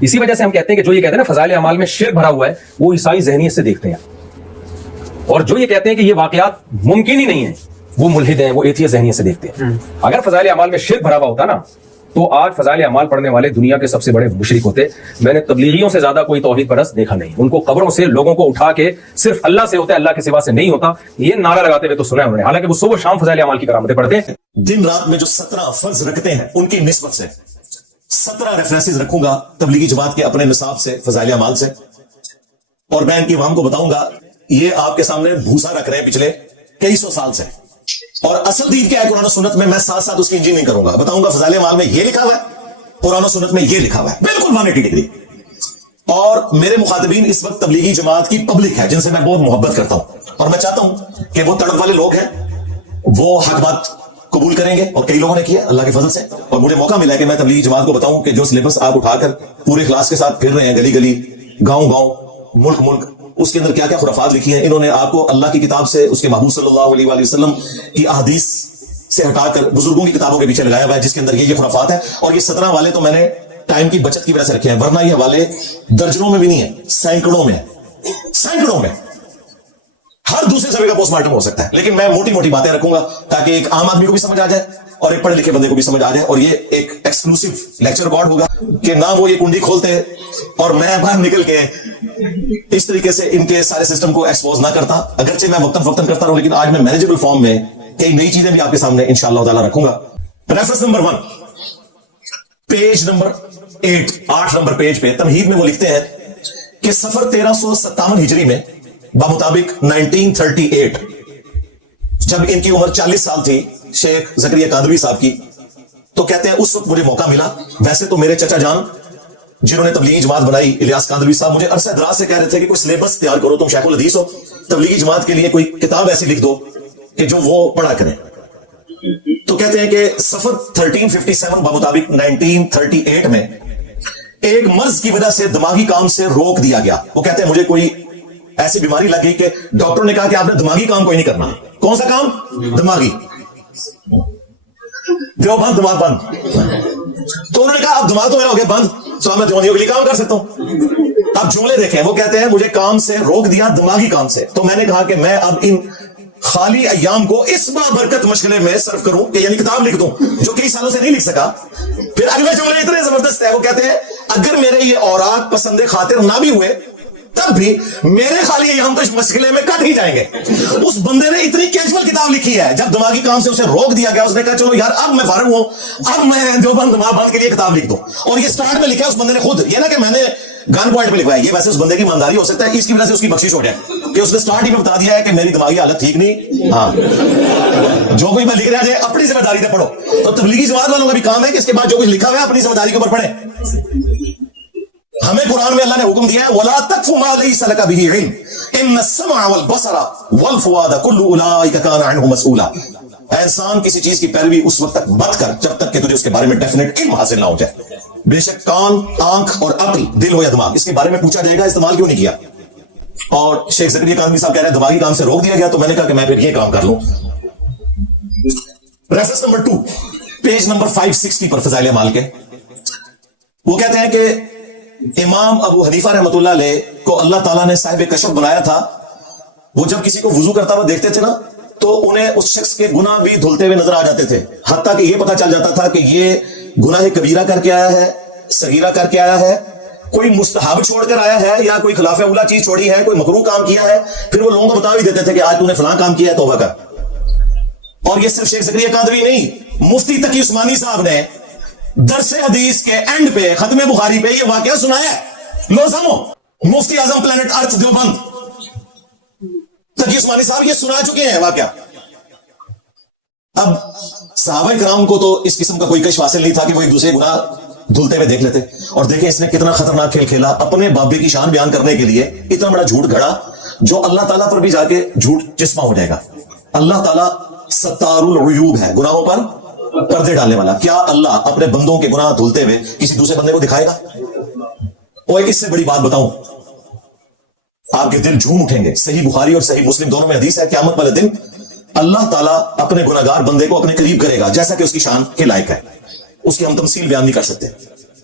اسی وجہ سے ہم کہتے ہیں کہ جو یہ کہتے ہیں نا فضائل اعمال میں شرک بھرا ہوا ہے، وہ عیسائی ذہنیت سے دیکھتے ہیں، اور جو یہ کہتے ہیں کہ یہ واقعات ممکن ہی نہیں ہیں، وہ ملحد ہیں، وہ ایتھیسٹ ذہنیت سے دیکھتے ہیں۔ اگر فضائل اعمال میں شرک بھرا ہوا ہوتا نا تو آج فضائل اعمال پڑھنے والے دنیا کے سب سے بڑے مشرک ہوتے۔ میں نے تبلیغیوں سے زیادہ کوئی توحید پرست دیکھا نہیں، ان کو قبروں سے لوگوں کو اٹھا کے صرف اللہ سے ہوتا ہے، اللہ کے سوا سے نہیں ہوتا، یہ نعرہ لگاتے ہوئے تو سنا ہے انہوں نے، حالانکہ وہ صبح و شام فضائل اعمال کی کرامتیں پڑھتے ہیں۔ دن رات میں جو 17 فرض رکھتے ہیں ان کی نسبت سے 17 ریفرنسز رکھوں گا تبلیغی جماعت کے اپنے نصاب سے، فضائل اعمال سے، اور میں ان کی عوام کو بتاؤں گا یہ آپ کے سامنے بھوسا رکھ رہے ہیں پچھلے کئی سو سال سے، اور اصل دین کیا ہے قرآن و سنت میں ساتھ ساتھ اس کی انجینئرنگ کروں گا، بتاؤں گا فضائل اعمال میں یہ لکھا ہوا ہے، قرآن و سنت میں یہ لکھا ہوا ہے، بالکل 180 ڈگری۔ اور میرے مخاطبین اس وقت تبلیغی جماعت کی پبلک ہے جن سے میں بہت محبت کرتا ہوں، اور میں چاہتا ہوں کہ وہ تڑپ والے لوگ ہیں وہ حق بات قبول کریں گے، اور کئی لوگوں نے کیا اللہ کے فضل سے، اور مجھے موقع ملا ہے کہ میں تبلیغی جماعت کو بتاؤں کہ جو سلیبس آپ اٹھا کر پورے کلاس کے ساتھ پھر رہے ہیں، گلی گلی، گاؤں گاؤں، ملک ملک، اس کے اندر کیا کیا خرافات لکھی ہیں، انہوں نے آپ کو اللہ کی کتاب سے، اس کے محبوب صلی اللہ علیہ وآلہ وسلم کی احادیث سے ہٹا کر بزرگوں کی کتابوں کے پیچھے لگایا ہوا ہے جس کے اندر یہ خرافات ہے، اور یہ 17 حوالے تو میں نے ٹائم کی بچت کی وجہ سے رکھے ہیں، ورنہ یہ حوالے درجنوں میں بھی نہیں ہیں، سینکڑوں میں، سینکڑوں میں، ہر دوسرے صفحے کا پوسٹ مارٹم ہو سکتا ہے، لیکن میں موٹی موٹی باتیں رکھوں گا تاکہ ایک عام آدمی کو بھی سمجھ آ جائے اور ایک پڑھے لکھے بندے کو بھی سمجھ آ جائے، اور یہ ایک ایکسکلوسیو لیکچر ریکارڈ ہوگا کہ نہ وہ یہ کنڈی کھولتے اور میں باہر نکل کے اس طریقے سے ان کے سارے سسٹم کو ایکسپوز نہ کرتا، اگرچہ میں وقتاً فوقتاً کرتا رہوں، لیکن آج میں مینیجبل فارم میں کئی نئی چیزیں بھی آپ کے سامنے انشاءاللہ تعالی رکھوں گا۔ Reference number 1، page number 8 number page پہ تمہید میں وہ لکھتے ہیں کہ سفر 1357 ہجری میں بمطابق 1938 جب ان کی عمر 40 سال تھی شیخ زکریا کاندھلوی صاحب کی، تو کہتے ہیں اس وقت مجھے موقع ملا، ویسے تو میرے چچا جان جنہوں نے تبلیغی جماعت بنائی الیاس کاندھلوی صاحب مجھے عرصہ دراز سے کہہ رہے تھے کہ کوئی سلیبس تیار کرو، تم شیخ الحدیث ہو، تبلیغی جماعت کے لیے کوئی کتاب ایسی لکھ دو کہ جو وہ پڑھا کریں۔ تو کہتے ہیں کہ سفر 1357 بمطابق 1938 میں ایک مرض کی وجہ سے دماغی کام سے روک دیا گیا۔ وہ کہتے ہیں مجھے کوئی ایسی بیماری لگ گئی کہ ڈاکٹر نے کہا کہ آپ نے دماغی کام کوئی نہیں کرنا۔ کون سا کام؟ دماغی، دیوبند دماغ بند۔ تو انہوں نے کہا اب دماغ تو میرا ہو گیا بند، تو میں دیوبندیوں کے لیے کام کر سکتا ہوں۔ اب جملے دیکھیں، وہ کہتے ہیں مجھے کام سے روک دیا، دماغی کام سے، تو میں نے کہا کہ میں اب ان خالی ایام کو اس بابرکت مشغلے میں صرف کروں کہ یعنی کتاب لکھ دوں جو کئی سالوں سے نہیں لکھ سکا۔ پھر اگلے جملے اتنے زبردست ہے، وہ کہتے ہیں اگر میرے یہ اوراق پسند خاطر نہ بھی ہوئے تب بھی میرے خالی ایام تو اس مشغلے میں کٹ ہی جائیں گے۔ اس بندے نے اتنی کیجول کتاب لکھی ہے، جب دماغی کام سے اسے روک دیا گیا اس نے کہا چلو یار اب میں فارغ ہوں، اب میں دیوبند دماغ بند کے لیے کتاب لکھ دوں، اور یہ سٹارٹ میں لکھا ہے اس بندے نے خود، یہ نہ کہ میں نے گن پوائنٹ پہ لکھوایا، یہ ویسے اس بندے کی ایمانداری ہو سکتا ہے، اس کی وجہ سے اس کی بخشش ہو جائے کہ اس نے سٹارٹ ہی میں بتا دیا ہے کہ میری دماغی حالت ٹھیک نہیں، ہاں جو کوئی میں لکھ رہا ہے اپنی ذمہ داری سے پڑھو۔ تو تبلیغی جماعت والوں کا بھی کام ہے کہ اس کے بعد جو کچھ لکھا ہوا ہے اپنی ذمہ داری کے اوپر پڑھیں۔ ہمیں قرآن میں اللہ نے حکم دیا ہے وَلَا تَقْفُ مَا لَيْسَ لَكَ بِهِ عِلْمٌ إِنَّ السَّمْعَ وَالْبَصَرَ وَالْفُؤَادَ كُلُّ أُولَٰئِكَ كَانَ عَنْهُ مَسْئُولًا۔ اے انسان کسی چیز کی پیروی اس وقت تک مت کر جب تک کہ تجھے اس کے بارے میں ڈیفینیٹ علم حاصل نہ ہو جائے۔ بے شک کان، آنکھ اور عقل، دل ہو یا دماغ، اس کے بارے میں پوچھا جائے گا استعمال کیوں نہیں کیا۔ اور شیخ زکریا کاندھلوی صاحب کہہ رہے ہیں دماغی کام سے روک دیا گیا، تو میں نے کہا کہ میں پھر یہ کام کر لوں۔ ریفرنس نمبر 2 پیج نمبر 560 پر فضائل اعمال کے، وہ کہتے ہیں کہ امام ابو حنیفہ رحمۃ اللہ علیہ کو اللہ تعالیٰ نے صاحب کشف بنایا تھا، وہ جب کسی کو وضو کرتا ہوا دیکھتے تھے نا تو انہیں اس شخص کے گناہ بھی دھلتے ہوئے نظر آ جاتے تھے، حتیٰ کہ یہ پتہ چل جاتا تھا کہ یہ گناہ کبیرہ کر کے آیا ہے، صغیرہ کر کے آیا ہے، کوئی مستحب چھوڑ کر آیا ہے، یا کوئی خلاف اولا چیز چھوڑی ہے، کوئی مکروہ کام کیا ہے، پھر وہ لوگوں کو بتا بھی دیتے تھے کہ آج تو نے فلاں کام کیا ہے، توبہ کر۔ اور یہ صرف شیخ زکریا کاندھلوی نہیں، مفتی تقی عثمانی صاحب نے درس حدیث کے اینڈ پہ ختم بخاری پہ یہ واقعہ سنایا ہے، لو سمو، مفتی اعظم پلانٹ ارتھ دیوبند تقی عثمانی صاحب یہ سنا چکے ہیں واقعہ۔ اب صحابہ کرام کو تو اس قسم کا کوئی کشف حاصل نہیں تھا کہ وہ ایک دوسرے گناہ دھلتے ہوئے دیکھ لیتے، اور دیکھیں اس نے کتنا خطرناک کھیل کھیلا، اپنے بابے کی شان بیان کرنے کے لیے اتنا بڑا جھوٹ گھڑا جو اللہ تعالیٰ پر بھی جا کے جھوٹ چشمہ ہو جائے گا۔ اللہ تعالیٰ ستار العیوب ہے، گناہوں پر پردے ڈالنے والا۔ کیا اللہ اپنے بندوں کے گناہ دھلتے ہوئے کسی دوسرے بندے کو دکھائے گا؟ اور اس سے بڑی بات بتاؤں، آپ کے دل جھوم اٹھیں گے، صحیح بخاری اور صحیح مسلم دونوں میں حدیث ہے، قیامت والے دن اللہ تعالیٰ اپنے گناہگار بندے کو اپنے قریب کرے گا جیسا کہ اس کی شان کے لائق ہے، اس کی ہم تمثیل بیان نہیں کر سکتے۔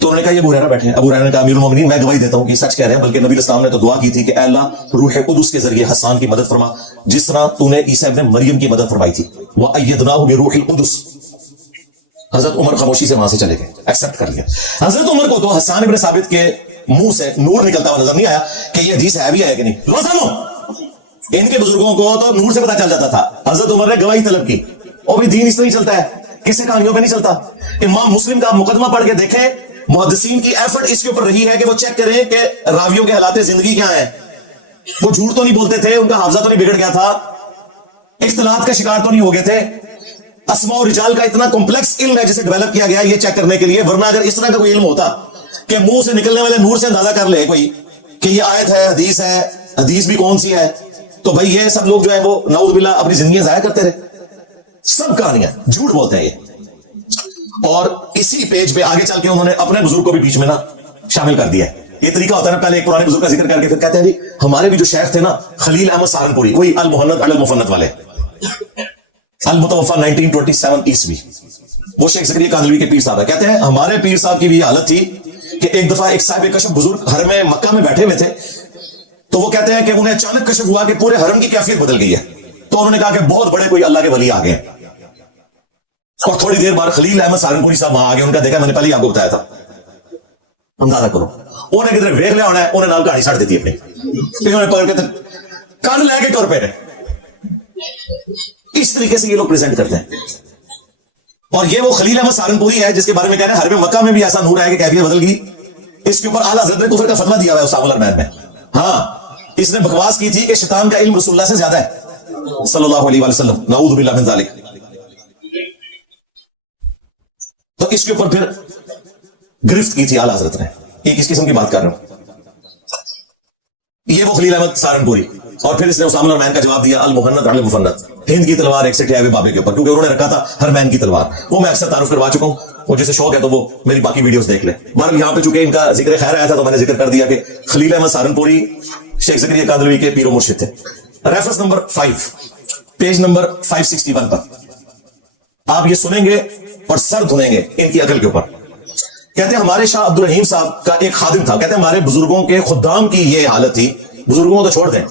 تو انہوں نے کہا یہ ابو ہریرہ بیٹھے ہیں. ابو ہریرہ نے کہا امیر المومنین میں گواہی دیتا ہوں کہ سچ کہہ رہے ہیں, بلکہ نبی اسلام نے تو دعا کی تھی کہ اے اللہ روح قدس کے ذریعے حسان کی مدد فرما جس طرح تو نے عیسیٰ ابن مریم کی مدد فرمائی تھی. وَأَيَّدْنَاهُ بِرُوحِ الْقُدُسِ. حضرت عمر خاموشی سے وہاں سے چلے گئے, ایکسپٹ کر لیا. حضرت عمر کو تو حسان ابن ثابت کے منہ سے نور نکلتا ہوا نظر نہیں آیا کہ یہ حدیث ہے بھی ہے کہ نہیں. لو سنو, ان کے بزرگوں کو تو نور سے پتا چل جاتا تھا. حضرت عمر نے گواہی طلب کی. اور بھی دین اس طرح ہی چلتا ہے, کسی کہانیوں پہ نہیں چلتا. امام مسلم کا مقدمہ پڑھ کے دیکھیں, محدثین کی ایفرٹ اس کے اوپر رہی ہے کہ وہ چیک کریں کہ راویوں کے حالات زندگی کیا ہیں. وہ جھوٹ تو نہیں بولتے تھے, ان کا حافظہ تو نہیں بگڑ گیا تھا, اختلاط کا شکار تو نہیں ہو گئے تھے. اسماء و رجال کا اتنا کمپلیکس علم ہے جسے ڈیولپ کیا گیا یہ چیک کرنے کے لیے. ورنہ اگر اس طرح کا کوئی علم ہوتا کہ منہ سے نکلنے والے نور سے اندازہ کر لے کوئی کہ یہ آیت ہے, حدیث ہے, حدیث بھی کون سی ہے, تو بھائی یہ سب لوگ جو ہیں وہ نعوذ باللہ اپنی زندگیاں ضائع کرتے رہے. سب کہانیاں جھوٹ بولتے ہیں یہ. اور اسی پیج پہ آگے چل کے انہوں نے اپنے بزرگ کو بھی بیچ میں نا شامل کر دیا ہے. یہ طریقہ ہوتا ہے نا, پہلے ایک پرانے بزرگ کا ذکر کر کے پھر کہتے ہیں جی ہمارے بھی جو شیخ تھے نا خلیل احمد سہارنپوری, وہی المحنت علی المفنت والے, المتوفا 1927 عیسوی, وہ شیخ زکریا کاندھلوی کے پیر صاحب ہے. کہتے ہیں ہمارے پیر صاحب کی بھی یہ حالت تھی کہ ایک دفعہ ایک صاحب کشف بزرگ حرم مکہ میں بیٹھے ہوئے تھے, تو وہ کہتے ہیں کہ انہیں اچانک کشف ہوا کہ پورے حرم کی کیفیت بدل گئی ہے. تو انہوں نے کہا کہ بہت بڑے کوئی اللہ کے ولی آ گئے. اور تھوڑی دیر بعد خلیل احمد سہارنپوری صاحب وہاں آ گئے. ان کا دیکھا میں نے پہلے ہی آپ کو بتایا تھا, اندازہ کرو انہیں کدھر ویکھ لیا ہونا ہے, انہیں نال کہانی چھڑ دیتی اپنی, انہوں نے پکڑ کے کان لے کے ٹور پہ رہے. اس طریقے سے یہ لوگ پریزنٹ کرتے ہیں. اور یہ وہ خلیل احمد سہارنپوری ہے جس کے بارے میں کہہ رہے ہیں حرم مکہ میں بھی ایسا نور ہے کہ کیفیت بدل گئی. اس کے اوپر اعلیٰ حضرت نے کفر کا فتویٰ دیا ہوا ہے اسامہ الارمین میں. ہاں, اس نے بکواس کی تھی کہ شیطان کا علم رسول اللہ سے زیادہ ہے صلی اللہ علیہ وسلم, نعوذ باللہ من ذالک. تو اس کے اوپر پھر گرفت کی تھی اعلیٰ حضرت نے. ایک اس قسم کی بات کر رہا ہوں. یہ وہ خلیل احمد سہارنپوری. اور پھر اس نے اسامہ الارمین کا جواب دیا المحنت علی المفنت, ہند کی تلوار ایک سے ٹھیاوے بابے کے اوپر, کیونکہ انہوں نے رکھا تھا ہرمین کی تلوار. وہ میں اکثر تعارف کروا چکا ہوں, وہ جسے شوق ہے تو وہ میری باقی ویڈیوز دیکھ لیں. مگر یہاں پہ چونکہ ان کا ذکر خیر آیا تھا تو میں نے ذکر کر دیا کہ خلیل احمد سہارنپوری شیخ زکریا کاندھلوی کے پیر و مرشد تھے. ریفرنس نمبر 5 پیج نمبر 561 پر آپ یہ سنیں گے اور سر دھنیں گے ان کی عقل کے اوپر. کہتے ہیں ہمارے شاہ عبد الرحیم صاحب کا ایک خادم تھا. کہتے ہیں ہمارے بزرگوں کے خدام کی یہ حالت تھی, بزرگوں کو تو چھوڑ دیں,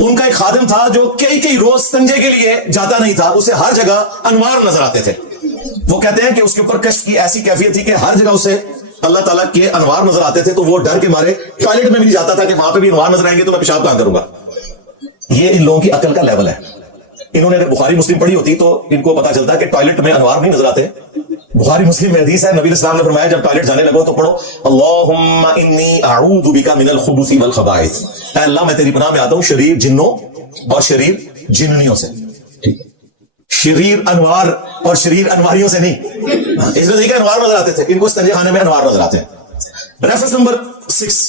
ان کا ایک خادم تھا جو کئی روز سنجے کے لیے جاتا نہیں تھا, اسے ہر جگہ انوار نظر آتے تھے. وہ کہتے ہیں کہ اس کے اوپر کشف کی ایسی کیفیت تھی کہ ہر جگہ اسے اللہ تعالیٰ کے انوار نظر آتے تھے, تو وہ ڈر کے مارے ٹوائلٹ میں بھی نہیں جاتا تھا کہ وہاں پہ بھی انوار نظر آئیں گے تو میں پیشاب کہاں کروں گا. یہ ان لوگوں کی عقل کا لیول ہے. انہوں نے اگر بخاری مسلم پڑھی ہوتی تو ان کو پتا چلتا کہ ٹوائلٹ میں انوار نہیں نظر آتے. بخاری مسلم میں حدیث ہے, نبی اسلام نے فرمایا جب ٹوائلٹ جانے لگو تو پڑھو اللہم انی اعوذ بک من الخبث والخبائث, اے اللہ میں تیری پناہ میں آتا ہوں شریر جنوں اور شریر جننیوں سے. شریر انوار اور شریر انواریوں سے نہیں. اس میں دیکھیں انوار نظر آتے تھے, ان کو استنجے خانے میں انوار نظر آتے ہیں. ریفرنس نمبر 6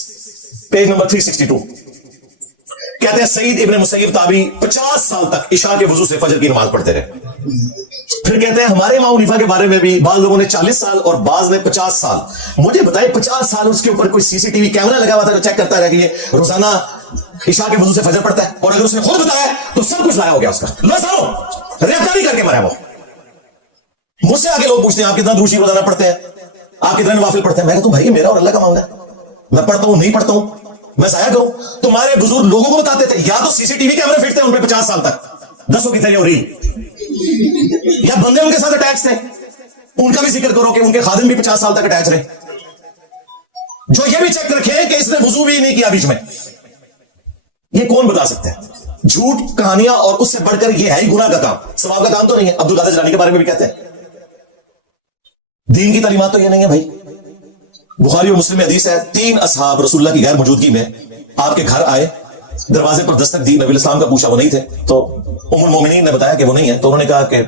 پیج نمبر 362 کہتے ہیں سعید ابن مسیب تابعی 50 سال تک عشاء کے وضو سے فجر کی نماز پڑھتے رہے. پھر کہتے ہیں ہمارے امام حنیفہ کے بارے میں بھی بعض لوگوں نے 40 سال اور بعض نے 50 سال. مجھے بتائے 50 سال اس کے اوپر کوئی سی سی ٹی وی کیمرہ لگا ہوا تھا جو چیک کرتا رہا کہ یہ روزانہ عشاء کے وضو سے فجر پڑھتا ہے, اور اگر اس نے خود بتایا تو سب کچھ ضائع ہو گیا اس کا. لو سنو, ریاکاری کر کے مرا وہ. مجھ سے آگے لوگ پوچھتے ہیں آپ کتنا درود شریف روزانہ پڑھتے ہیں, آپ کتنے نوافل پڑھتے ہیں. میں کہتا ہوں بھائی میرا اور اللہ کا معاملہ ہے, میں پڑھتا ہوں نہیں پڑھتا ہوں میں ضائع کروں. تمہارے بزرگ لوگوں کو بتاتے تھے یا تو سی سی ٹی وی کیمرے فٹ تھے ان پہ 50 سال تک, دسو کتنے یہ ریل, یا بندے ان کے ساتھ اٹیچ تھے, ان کا بھی ذکر کرو کہ ان کے خادم بھی 50 سال تک اٹیچ رہے, جو یہ بھی چیک رکھے کہ اس نے وضو بھی نہیں کیا بیچ میں. یہ کون بتا سکتا ہے؟ جھوٹ کہانیاں, اور اس سے بڑھ کر یہ ہے ہی گناہ کا کام, ثواب کا کام تو نہیں ہے. عبد القادر جیلانی کے بارے میں بھی کہتے ہیں دین کی تعلیمات تو یہ نہیں ہے بھائی. بخاری اور مسلم میں حدیث ہے 3 اصحاب رسول اللہ کی غیر موجودگی میں آپ کے گھر آئے, دروازے پر دستک دی, نبی اسلام کا پوچھا وہ نہیں تھے, تو ام المومنین نے بتایا کہ وہ نہیں ہے. تو انہوں نے کہا کہ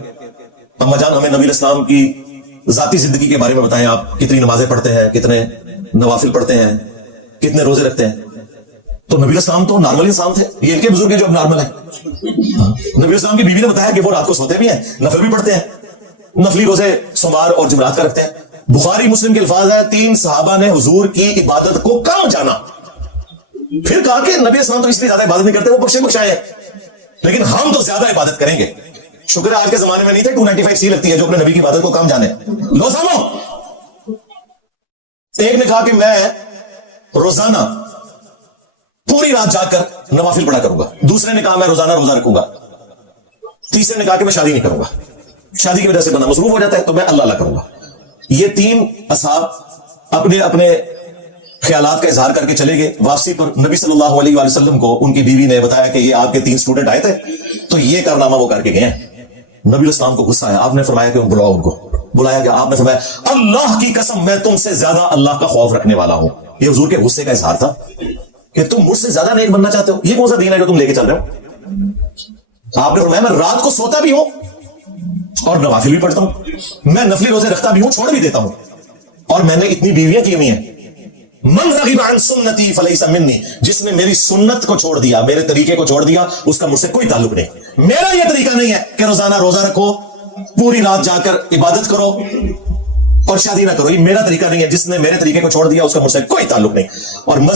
اما جان ہمیں نبی اسلام کی ذاتی زندگی کے بارے میں بتائیں, آپ کتنی نمازیں پڑھتے ہیں, کتنے نوافل پڑھتے ہیں, کتنے روزے رکھتے ہیں. تو نبی اسلام تو نارمل انسان تھے, یہ ان کے بزرگ ہیں جو اب نارمل ہیں. نبی اسلام کی بیوی نے بتایا کہ وہ رات کو سوتے بھی ہیں, نفل بھی پڑھتے ہیں, نفلی روزے سوموار اور جمعرات کا رکھتے ہیں. بخاری مسلم کے الفاظ ہے 3 صحابہ نے حضور کی عبادت کو کم جانا, پھر کہا کہ نبی اسلام تو اس لیے زیادہ عبادت نہیں کرتے, وہ بخشے بخشائے ہیں, لیکن ہم تو زیادہ عبادت کریں گے. شکر ہے آج کے زمانے میں نہیں تھے 295 سی لگتی ہے جو اپنے نبی کی عبادت کو کم جانے. لو سامو ایک نے کہا کہ میں روزانہ پوری رات جا کر نوافل پڑھا کروں گا. دوسرے نے کہا میں روزانہ روزہ رکھوں گا. تیسرے نے کہا کہ میں شادی نہیں کروں گا. شادی کی وجہ سے بندہ مصروف ہو جاتا ہے تو میں اللہ اللہ کروں گا. یہ تین اصحاب اپنے اپنے خیالات کا اظہار کر کے چلے گئے. واپسی پر نبی صلی اللہ علیہ وآلہ وسلم کو ان کی بیوی نے بتایا کہ یہ آپ کے 3 سٹوڈنٹ آئے تھے تو یہ کارنامہ وہ کر کے گئے ہیں. نبی علیہ السلام کو غصہ آیا. آپ نے فرمایا کہ بلاؤ ان کو. بلایا گیا. آپ نے فرمایا اللہ کی قسم میں تم سے زیادہ اللہ کا خوف رکھنے والا ہوں. یہ حضور کے غصے کا اظہار تھا کہ تم مجھ سے زیادہ نیک بننا چاہتے ہو. یہ کون سا دین ہے جو تم لے کے چل رہے ہو؟ آپ نے فرمایا میں رات کو سوتا بھی ہوں اور نوافل بھی پڑھتا ہوں. میں نفلی روزے رکھتا بھی ہوں, چھوڑ بھی دیتا ہوں. اور میں نے اتنی بیویاں کی ہوئی ہیں. من رغب عن سنتی فلیس منی, جس نے میری سنت کو چھوڑ دیا, میرے طریقے کو چھوڑ دیا, اس کا مجھ سے کوئی تعلق نہیں. میرا یہ طریقہ نہیں ہے کہ روزانہ روزہ رکھو, پوری رات جا کر عبادت کرو اور شادی نہ کرو. یہ میرا طریقہ نہیں ہے. جس نے میرے طریقے کو چھوڑ دیا اس کا مجھ سے کوئی تعلق نہیں. اور